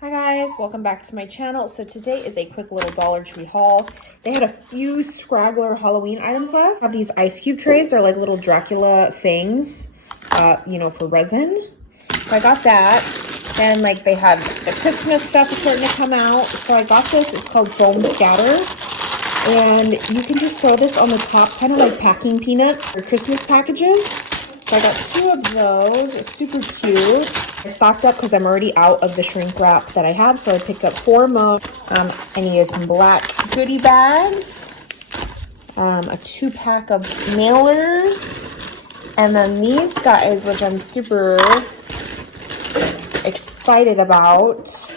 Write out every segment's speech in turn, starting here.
Hi guys, welcome back to my channel. So today is a quick little Dollar Tree haul. They had a few Scraggler Halloween items left. I have these ice cube trays. They're like little Dracula fangs, for resin. So I got that. And like they had the Christmas stuff is starting to come out. So I got this. It's called Foam Scatter. And you can just throw this on the top, kind of like packing peanuts or Christmas packages. So I got 2 of those. It's super cute. I stocked up because I'm already out of the shrink wrap that I have. So I picked up 4 more. I needed some black goodie bags. A 2-pack of mailers. And then these guys, which I'm super excited about.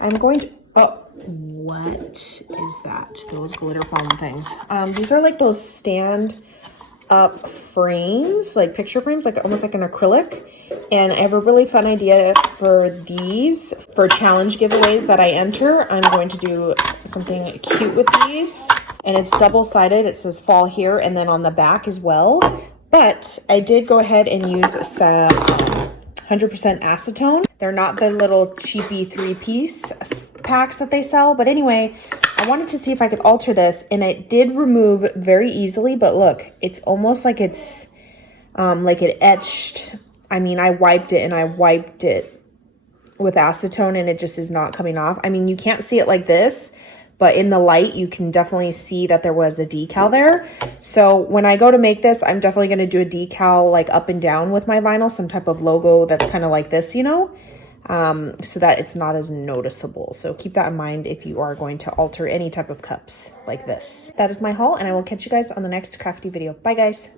I'm going to... Oh, what is that? Those glitter foam things. These are like those stand up frames, like picture frames, like almost like an acrylic. And I have a really fun idea for these for challenge giveaways that I enter. I'm going to do something cute with these, and it's double-sided. It says fall here and then on the back as well. But I did go ahead and use some 100% acetone. They're not the little cheapy 3-piece packs that they sell. But anyway, I wanted to see if I could alter this, and it did remove very easily. But look, it's almost like it's like it etched. I mean, I wiped it and I wiped it with acetone and it just is not coming off. I mean, you can't see it like this, but in the light, you can definitely see that there was a decal there. So when I go to make this, I'm definitely going to do a decal like up and down with my vinyl, some type of logo that's kind of like this, so that it's not as noticeable. So keep that in mind if you are going to alter any type of cups like this. That is my haul, and I will catch you guys on the next crafty video. Bye, guys.